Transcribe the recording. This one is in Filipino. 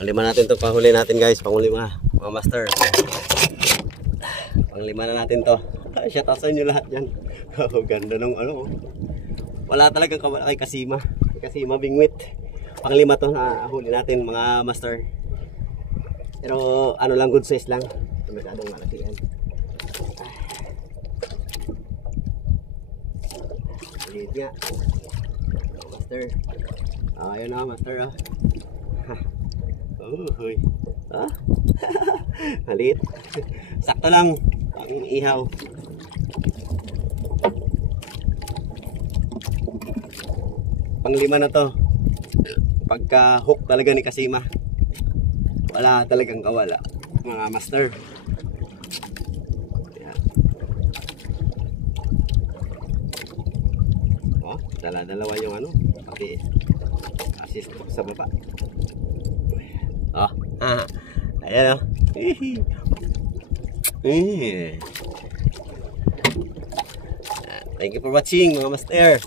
Panglima natin to, pahuli natin guys, panglima mga master. Panglima na natin to. Shout out sa inyo lahat yan. Oh, ganda ng ano. Wala talagang kamalaki kasima. Kasima bingwit. Panglima to na huli natin mga master. Pero ano lang, good size lang. Masyadong malaki yan. Liit nga. Master. Ayun na master. Huy. Maliit. Sakto lang. Ang ihaw. Panglima na to. Pagka hook talaga ni Kasima, wala talagang kawala mga master. Yan. Oh, dala-dalawa yung ano, pati assist sa baba. Oh, ayan oh. Thank you for watching mga master.